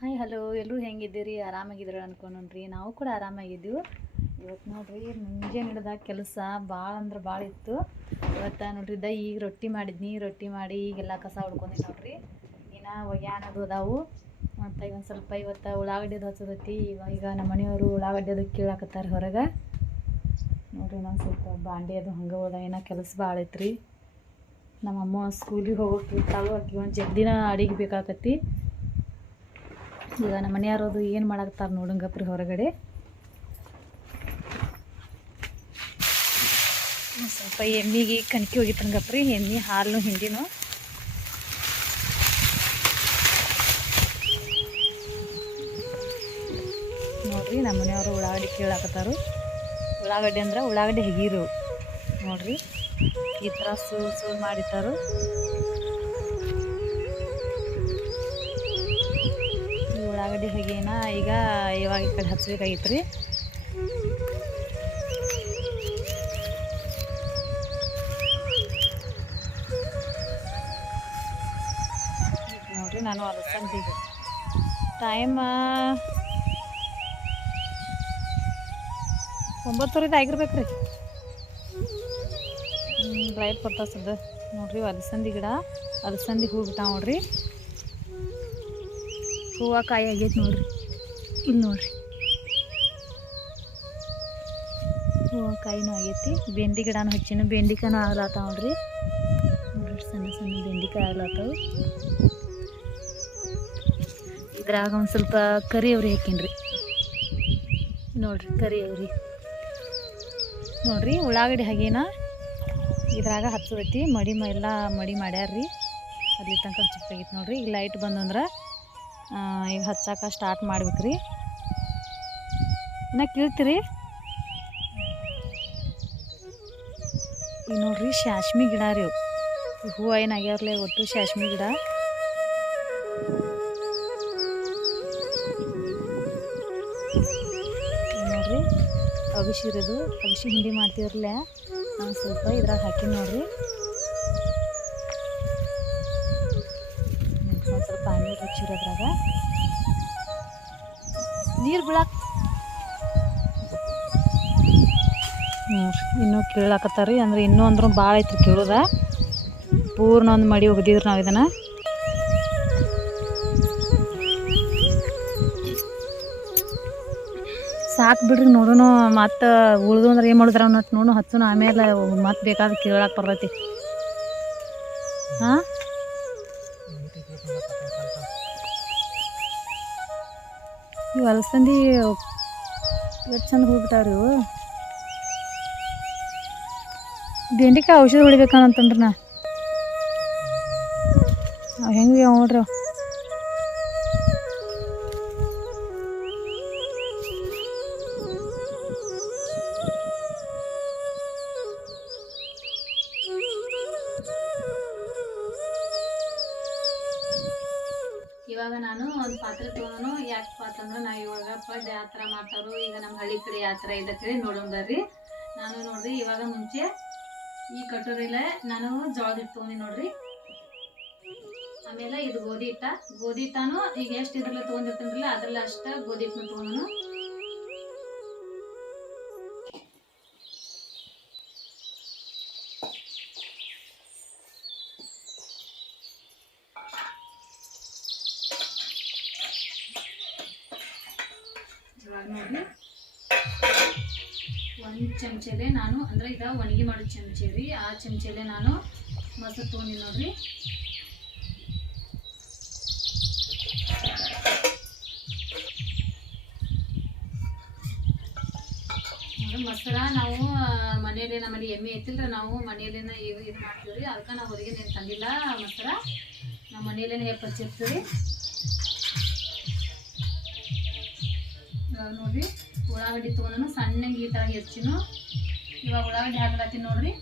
Hi hello ಎಲ್ಲರೂ ಹೆಂಗಿದ್ದೀರಿ? ಆರಾಮಾಗಿದ್ದೀರ ಅನ್ಕೊಂಡ್ರಿ ನಾವು ಕೂಡ ಆರಾಮಾಗಿದ್ದೀವಿ. ಇವತ್ತು ನೋಡ್ರಿ, ಮುಂಜಾನೆ ಹಿಡ್ದಾಗ ಕೆಲಸ ಭಾಳ ಅಂದ್ರೆ ಭಾಳ ಇತ್ತು. ಇವತ್ತು ನೋಡ್ರಿ ಇದ್ದ ಈಗ ರೊಟ್ಟಿ ಮಾಡಿದ್ನಿ. ರೊಟ್ಟಿ ಮಾಡಿ ಈಗೆಲ್ಲ ಕಸ ಹೊಡ್ಕೊಂಡಿ ನೋಡ್ರಿ. ಇನ್ನು ಒಗ್ಯಾನದು ಅದಾವು. ಮತ್ತು ಒಂದು ಸ್ವಲ್ಪ ಇವತ್ತು ಉಳ್ಳಾಗಡ್ಡಿ ಹಚ್ಚೋದೈತಿ ಈಗ ಈಗ ನಮ್ಮ ಮನೆಯವರು ಉಳ್ಳಾಗಡ್ಡಿ ಅದು ಕೀಳಾಕತ್ತಾರೆ ಹೊರಗೆ. ನೋಡ್ರಿ ನಾನು ಸ್ವಲ್ಪ ಬಾಂಡೆ ಅದು ಹಂಗೆ ಹೋದ. ಏನೋ ಕೆಲಸ ಭಾಳ ಐತ್ರಿ. ನಮ್ಮಮ್ಮ ಸ್ಕೂಲಿಗೆ ಹೋಗೋಕೆ ಇರ್ತಾವೆ ಆಕಿ ಒಂದು ಜಲ್ದಿನ ಅಡಿಗೆ ಬೇಕಾಕತಿ ಈಗ ನಮ್ಮ ಮನೆಯವ್ರದು ಏನು ಮಾಡಾಕ್ತಾರೆ ನೋಡಂಗಪ್ರಿ ಹೊರಗಡೆ. ಸ್ವಲ್ಪ ಎಮ್ಮಿಗೆ ಕಣಕಿ ಹೋಗಿತ್ತಂಗಪ್ರಿ ಎಮ್ಮಿ ಹಾಲು ಹಿಂಡಿನೂ. ನೋಡ್ರಿ ನಮ್ಮ ಮನೆಯವರು ಉಳ್ಳಾಗಡ್ಡಿ ಕೀಳಾಕತ್ತಾರು. ಉಳ್ಳಾಗಡ್ಡಿ ಅಂದ್ರೆ ಉಳ್ಳಾಗಡ್ಡೆ ಹೆಗೀರು. ನೋಡ್ರಿ ಈ ಥರ ಸೂರು ಸೂರು ಮಾಡಿಟ್ಟಾರು ಉಳ್ಳಾಗಡ್ಡಿ ಹೊಗೆನ ಈಗ ಇವಾಗ ಈ ಕಡೆ ಹಚ್ಬೇಕಾಗಿತ್ತು ರೀ ನೋಡ್ರಿ ನಾನು ಅಲಸಂದಿಗೆ ಟೈಮ್ ಒಂಬತ್ತುವರೆದು ಆಗಿರ್ಬೇಕು ರೀ ಲೈಟ್ ಬರ್ತಾವ ಸದ ನೋಡ್ರಿ ಅಲಸಂದಿ ಗಿಡ, ಅಲಸಂದಿ ಹೂ ಬಿಟ್ಟಾವ ನೋಡ್ರಿ. ಹೂವು ಕಾಯಿ ಆಗೈತೆ ನೋಡ್ರಿ. ಇಲ್ಲಿ ನೋಡ್ರಿ. ಹೂವು ಕಾಯಿನೂ ಆಗೈತಿ. ಬೆಂಡಿ ಗಿಡನೂ ಹಚ್ಚಿನ. ಬೆಂಡಿಕಾನು ಆಗ್ಲಾತಾವ ನೋಡ್ರಿ. ನೋಡ್ರಿ ಸಣ್ಣ ಸಣ್ಣ ಬೆಂಡಿಕಾಯಿ ಆಗ್ಲಾತಾವು. ಇದ್ರಾಗ ಒಂದು ಸ್ವಲ್ಪ ಕರಿ ಅವ್ರಿ ಹಾಕಿನ್ರಿ. ನೋಡ್ರಿ ಕರಿ ಅವ್ರಿ. ನೋಡ್ರಿ ಉಳ್ಳಾಗಡ್ಡಿ ಹಾಗೇನ ಇದ್ರಾಗ ಹಚ್ಚದೈತಿ ಮಡಿ ಎಲ್ಲ ಮಡಿ ಮಾಡ್ಯಾರ್ರಿ. ಅಲ್ಲಿ ತನಕ ಹಚ್ಚಬೇಕಾಗಿತ್ತು ನೋಡ್ರಿ. ಈಗ ಲೈಟ್ ಬಂದಂದ್ರೆ ಈಗ ಹಚ್ಚಾಕ ಸ್ಟಾರ್ಟ್ ಮಾಡ್ಬೇಕು ರೀ ಇನ್ನ ಕೀಳ್ತೀರಿ? ಈಗ ನೋಡ್ರಿ ಶಾಶ್ಮಿ ಗಿಡ ರೀ ಇವು. ಹೂವು ಏನಾಗ್ಯಾವ್ರಲ್ಲ ಒಟ್ಟು ಶಾಶ್ಮಿ ಗಿಡ. ನೋಡ್ರಿ ನೋಡ್ರಿ ಇರೋದು ಅಗಶಿ ಹಿಂಡಿ ಮಾಡ್ತಿರಲ್ಲ ನಾನು ಸ್ವಲ್ಪ ಇದ್ರಾಗ ಹಾಕಿ ನೋಡ್ರಿ. ಹಚ್ಚಿರೋದ್ರಾಗ ನೀರು ಬಿಳಕ್ ನೋಡ್ರಿ ಇನ್ನೂ ಕೀಳಾಕತ್ತಾರ, ಅಂದ್ರೆ ಇನ್ನೂ ಅಂದ್ರೆ ಭಾಳ ಐತ್ರಿ ಕೇಳೋದ. ಪೂರ್ಣ ಒಂದು ಮಡಿ ಒಗ್ದಿದ್ರು ನಾವು ಇದನ್ನ. ಸಾಕು ಬಿಡ್ರಿ ನೋಡೋಣ ಮತ್ತು ಉಳ್ದು ಅಂದ್ರೆ ಏನು ಮಾಡಿದ್ರೆ ಅನ್ನೋದು ನೋಡು ಹಚ್ಚೋಣ ಆಮೇಲೆ ಮತ್ತೆ ಬೇಕಾದ್ರೆ ಕೇಳಕ್ಕೆ ಬರ್ತೈತಿ. ಹಾಂ? ಅಲಸಂದಿ ಎಷ್ಟು ಚಂದ ಹೋಗ್ಬಿಟ್ಟಾವ್ರಿ. ಇವು ಬೆಂಡಿಕಾಯಿ ಔಷಧ ಹೊಡಿಬೇಕಂತಂದ್ರೆ ನಾ ಹೆಂಗೆ ನೋಡ್ರಿ ಇವಾಗ ನಾನು ಒಂದು ಪಾತ್ರೆ ತೊಗೊಂಡು ಯಾಕಪ್ಪ ಅಂತಂದ್ರೆ ನಾ ಇವಾಗ ಪಡ್ ಯಾವ ಥರ ಮಾಡ್ತಾರೋ ಈಗ ನಮ್ಮ ಹಳ್ಳಿ ಕಡೆ ಯಾವ ಥರ ಇದೆ ಅಂತೇಳಿ ನೋಡೋಣ ನಾನು ನೋಡ್ರಿ ಇವಾಗ ಮುಂಚೆ ಈ ಕಟೋರಿಲೆ ನಾನು ಜೋಳದ ಹಿಟ್ಟು ತೊಗೊಂಡಿ ನೋಡ್ರಿ. ಆಮೇಲೆ ಇದು ಗೋಧಿ ಹಿಟ್ಟ. ಗೋಧಿ ಹಿಟ್ಟಾನು ಈಗ ಎಷ್ಟು ಇದ್ರಲ್ಲ ತೊಗೊಂಡಿರ್ತೀನಲ್ಲ ಅದ್ರಲ್ಲಿ ಅಷ್ಟ ಗೋಧಿ ಹಿಟ್ಟನ್ನ ತೊಗೊಂಡು ನೋಡ್ರಿ ಒಂದು ಚಮಚಲೆ ನಾನು, ಅಂದ್ರೆ ಇದು ಒಣಗಿ ಮಾಡೋ ಚಮಚೆ ರೀ ಆ ಚಮಚಲೆ ನಾನು ಮೊಸರು ತೊಗೊಂಡಿ ನೋಡ್ರಿ. ಮೊಸರ ನಾವು ಮನೆಯಲ್ಲಿ ನಮ್ಮಲ್ಲಿ ಎಮ್ಮೆ ಐತಿಲ್ರಿ, ನಾವು ಮನೆಯಲ್ಲೇನ ಇದು ಮಾಡ್ತೀವಿ ರೀ ಅದಕ್ಕೆ ನಾವು ಹೊರಗೆ ತಂದಿಲ್ಲ ಮೊಸರ. ನಾವು ಮನೆಯಲ್ಲೇನೆ ಹೆಪ್ಪು ನೋಡ್ರಿ. ಉಳ್ಳಾಗಡ್ಡಿ ತೊಗೊಂಡು ಸಣ್ಣಗೆ ಈ ಥರ ಹೆಚ್ಚಿನು ಇವಾಗ ಉಳ್ಳಾಗಡ್ಡಿ ಹಾಕ್ಲತ್ತೀನಿ ನೋಡ್ರಿ.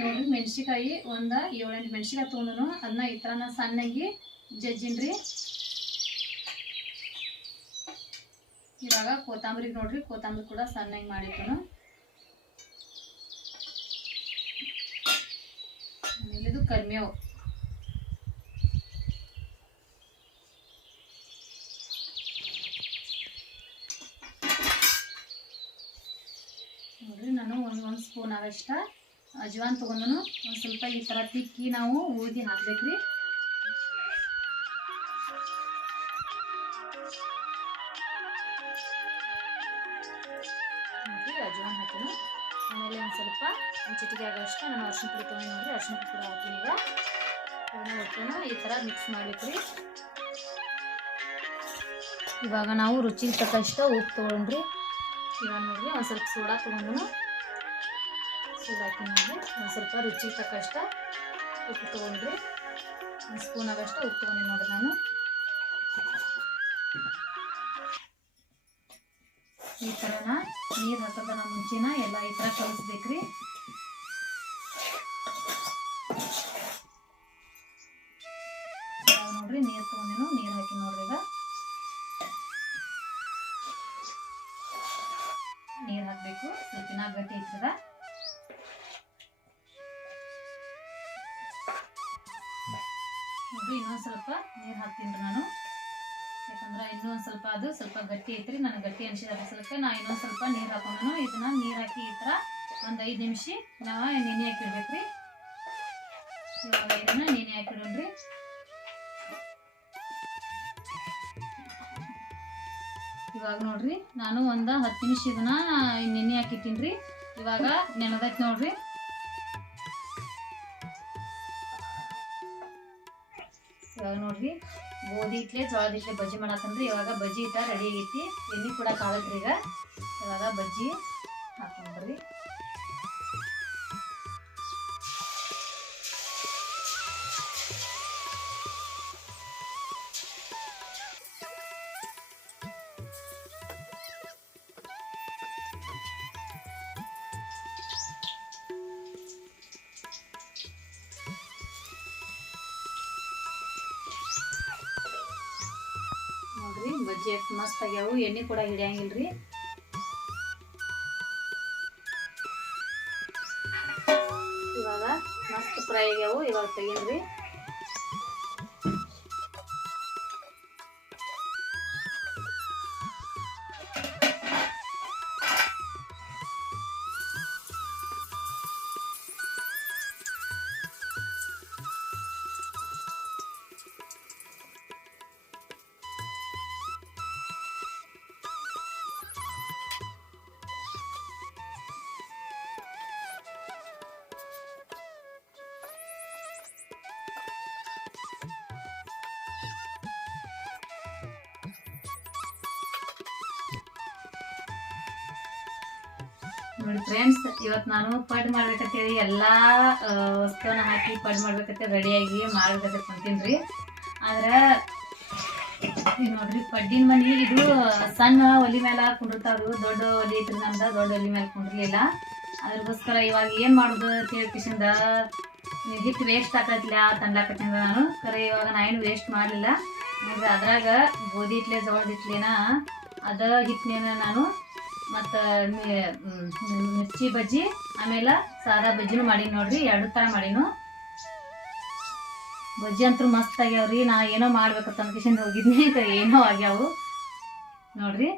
ನೋಡ್ರಿ ಮೆಣಸಿಕಾಯಿ ಒಂದು ಏಳೆಂಟು ಮೆಣಸಿಕಾಯಿ ತೊಗೊಂಡು ಅದನ್ನ ಈ ಥರ ಸಣ್ಣಗೆ ಜಜ್ಜಿನ್ರಿ. ಇವಾಗ ಕೊತ್ತಂಬರಿ ನೋಡ್ರಿ, ಕೊತ್ತಂಬರಿ ಕೂಡ ಸಣ್ಣಗೆ ಮಾಡಿತ್ತು ಇದು ಕರಿಮೇವು ಸ್ಪೂನ್ ಆಗಷ್ಟ ಅಜ್ವಾನ್ ತೊಗೊಂಡು ಒಂದು ಸ್ವಲ್ಪ ಈ ಥರ ತಿಕ್ಕಿ ನಾವು ಊದಿ ಹಾಕ್ಬೇಕ್ರಿ. ಅಜ್ವಾನ್ ಹಾಕಿನ. ಆಮೇಲೆ ಒಂದು ಸ್ವಲ್ಪ ಒಂದು ಚಿಟಿಕೆ ಆಗೋಷ್ಟು ನಾನು ಅರ್ಶಿನ ಪುಡಿ ತೊಗೊಂಡು ನೋಡ್ರಿ ಅರ್ಶಿನ ಪುಡಿ ಹಾಕ್ತೀನಿ ಈಗ. ಈ ಥರ ಮಿಕ್ಸ್ ಮಾಡ್ಬೇಕ್ರಿ. ಇವಾಗ ನಾವು ರುಚಿಗೆ ತಕ್ಕಷ್ಟು ಉಪ್ಪು ತೊಗೊಂಡ್ರಿ. ಇವಾಗ ನೋಡ್ರಿ ಒಂದು ಸ್ವಲ್ಪ ಸೋಡಾ ತೊಗೊಂಡು ಸೋಡಾ ಹಾಕಿ ಒಂದು ಸ್ವಲ್ಪ ರುಚಿ ತಕ್ಕಷ್ಟ ಉಪ್ಪು ತೊಗೊಂಡ್ರಿ. ಒಂದು ಸ್ಪೂನ್ ಆಗಷ್ಟು ಉಪ್ಪು ತೊಗೊಂಡಿ ನೋಡ್ರಿ ನಾನು. ಈ ಥರನ ನೀರು ಹಾಕೋದನ್ನ ಮುಂಚಿನ ಎಲ್ಲ ಈ ಥರ ಕಲಿಸ್ಬೇಕ್ರಿ. ನೋಡ್ರಿ ನೀರು ತೊಗೊಂಡೇನು, ನೀರು ಹಾಕಿ ನೋಡ್ರಿ ಈಗ. ನೀರು ಹಾಕಬೇಕು, ಸ್ವಲ್ಪ ಗಟ್ಟಿ ಐತದ. ನೋಡ್ರಿ ಇನ್ನೊಂದು ಸ್ವಲ್ಪ ನೀರು ಹಾಕ್ತೀನಿ ನಾನು. ಯಾಕಂದ್ರೆ ಇನ್ನೊಂದು ಸ್ವಲ್ಪ ಅದು ಸ್ವಲ್ಪ ಗಟ್ಟಿ ಐತ್ರಿ, ನನಗೆ ಗಟ್ಟಿ ಅನ್ಸಿದ ಸ್ವಲ್ಪ ನಾ ಇನ್ನೊಂದು ಸ್ವಲ್ಪ ನೀರು ಹಾಕೊಂಡು ಇದನ್ನ ನೀರು ಹಾಕಿ ಈ ಥರ ಒಂದು ಐದು ನಿಮಿಷ ನಾವು ನೆನೆ ಹಾಕಿಡ್ಬೇಕ್ರಿ. ಇವಾಗ ಇದನ್ನ ನೆನೆ ಹಾಕಿಡೋಣ್ರಿ ಇವಾಗ ನೋಡ್ರಿ, ನಾನು ಒಂದು ಹತ್ತು ನಿಮಿಷ ಇದನ್ನ ನೆನೆ ಹಾಕಿಟ್ಟಿನ್ರಿ. ಇವಾಗ ನೆನದೈತೆ ನೋಡ್ರಿ. ಇವಾಗ ನೋಡ್ರಿ, ಗೋಧಿ ಇಟ್ಲೆ ಜೋಳದ ಇಟ್ಲೆ ಬಜ್ಜಿ ಮಾಡತ್ತಂದ್ರೆ ಇವಾಗ ಬಜ್ಜಿ ಇಟ್ಟ ರೆಡಿ ಆಗೈತಿ. ಎಣ್ಣೆ ಕೂಡ ಕಾಳತ್ರಿ ಈಗ ಇವಾಗ ಬಜ್ಜಿ ಹಾಕೊಂಡ್ರಿ ಎಷ್ಟು ಮಸ್ತ್ ಆಗ್ಯಾವು ಎಣ್ಣೆ ಕೂಡ ಹಿಡಿಯಂಗಿಲ್ರಿ. ಇವಾಗ ಮಸ್ತ್ ಫ್ರೈ ಆಗ್ಯಾವು ಇವಾಗ ತೆಗೀನ್ರಿ. ನೋಡಿ ಫ್ರೆಂಡ್ಸ್ ಇವತ್ತು ನಾನು ಪಡ್ ಮಾಡ್ಬೇಕಂತೇಳಿ ಎಲ್ಲ ವಸ್ತುವನ್ನ ಹಾಕಿ ಪಡ್ ಮಾಡ್ಬೇಕಂತ ರೆಡಿಯಾಗಿ ಮಾಡ್ಬೇಕಂತ ಕುಂತೀನಿ ರೀ ಆದ್ರೆ ನೋಡ್ರಿ, ಪಡ್ಡಿನ ಮನಿ ಇದು ಸಣ್ಣ ಒಲಿ ಮೇಲೆ ಕುಂಡಿರ್ತಾವ್ರು, ದೊಡ್ಡ ಒಲಿ ಐತ್ರಿ ನಮ್ದು, ದೊಡ್ಡ ಒಲಿ ಮೇಲೆ ಕುಂಡಿರ್ಲಿಲ್ಲ. ಅದ್ರಗೋಸ್ಕರ ಇವಾಗ ಏನು ಮಾಡೋದು ಕಿಶಿಂದ ಹಿಟ್ಟು ವೇಸ್ಟ್ ಆಕತ್ಲ ತಂದಾಕತ್ತಿಂದ ನಾನು. ಕರೆ ಇವಾಗ ನಾ ಏನು ವೇಸ್ಟ್ ಮಾಡಲಿಲ್ಲ. ಅದ್ರಾಗ ಗೋಧಿ ಇಟ್ಲೆ, ಜೋಳದ ಇಟ್ಲಿನ ಅದ ಹಿಟ್ಟಿನ ನಾನು ಮತ್ತು ಮಿರ್ಚಿ ಬಜ್ಜಿ, ಆಮೇಲೆ ಸಾದಾ ಬಜ್ಜಿನೂ ಮಾಡೀನಿ ನೋಡ್ರಿ, ಎರಡು ಥರ ಮಾಡೀನು. ಬಜ್ಜಿ ಅಂತೂ ಮಸ್ತ್ ಆಗ್ಯಾವ್ರಿ, ನಾ ಏನೋ ಮಾಡ್ಬೇಕಂತ ಅನ್ಕಿಸಿಂದ ಹೋಗಿದ್ನಿ ಏನೋ ಆಗ್ಯಾವು. ನೋಡ್ರಿ.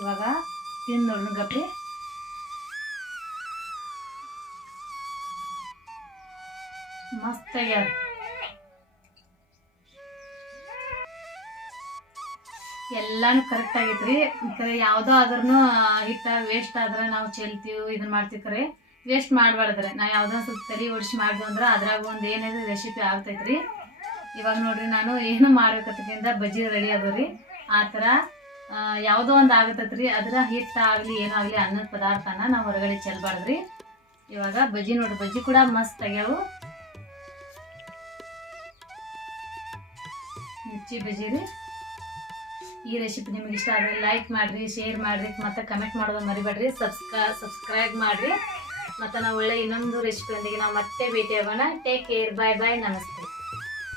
ಇವಾಗ ತಿಂದು ನೋಡ್ರಿ ಗಪ್ಪಿ ಮಸ್ತ್ ಆಗ್ಯಾವ ಎಲ್ಲಾನು ಕರೆಕ್ಟ್ ಆಗೈತ್ರಿ. ಕರೆ ಯಾವುದೋ ಆದ್ರೂ ಹಿಟ್ಟ ವೇಸ್ಟ್ ಆದ್ರೆ ನಾವು ಚೆಲ್ತೀವಿ ಇದನ್ನ ಮಾಡ್ತೀವಿ ಕರೆ. ವೇಸ್ಟ್ ಮಾಡಬಾರ್ದ್ರೆ ನಾ ಯಾವುದೋ ಸ್ವಲ್ಪ ತಲೆ ಓಡಿಸಿ ಮಾಡಿದ್ವಿ ಅಂದ್ರೆ ಅದ್ರಾಗ ಒಂದು ಏನಿದೆ ರೆಸಿಪಿ ಆಗ್ತೈತ್ರಿ. ಇವಾಗ ನೋಡ್ರಿ ನಾನು ಏನು ಮಾಡ್ಬೇಕತ್ತದಿಂದ ಬಜ್ಜಿ ರೆಡಿ ರೀ. ಆ ಥರ ಯಾವುದೋ ಒಂದು ಆಗತ್ತೈತ್ರಿ ಅದ್ರ ಹಿಟ್ಟಾಗಲಿ ಏನಾಗಲಿ ಅನ್ನದ ಪದಾರ್ಥನ ನಾವು ಹೊರಗಡೆ ಚೆಲ್ಬಾರ್ದ್ರಿ ಇವಾಗ ಬಜ್ಜಿ ನೋಡ್ರಿ. ಬಜ್ಜಿ ಕೂಡ ಮಸ್ತ್ ಆಗ್ಯಾವು. ಮಿರ್ಚಿ ಬಜ್ಜಿ ರೀ. ಈ ರೆಸಿಪಿ ನಿಮ್ಗೆ ಇಷ್ಟ ಆದರೆ ಲೈಕ್ ಮಾಡಿರಿ ಶೇರ್ ಮಾಡಿರಿ, ಮತ್ತು ಕಮೆಂಟ್ ಮಾಡೋದು ಮರಿಬೇಡ್ರಿ. ಸಬ್ಸ್ಕ್ರೈ ಸಬ್ಸ್ಕ್ರೈಬ್ ಮಾಡಿರಿ. ಮತ್ತು ನಾವು ಒಳ್ಳೆ ಇನ್ನೊಂದು ರೆಸಿಪಿಯೊಂದಿಗೆ ನಾವು ಮತ್ತೆ ಭೇಟಿ ಆಗೋಣ ಟೇಕ್ ಕೇರ್ ಬಾಯ್ ಬಾಯ್ ನಮಸ್ತೆ.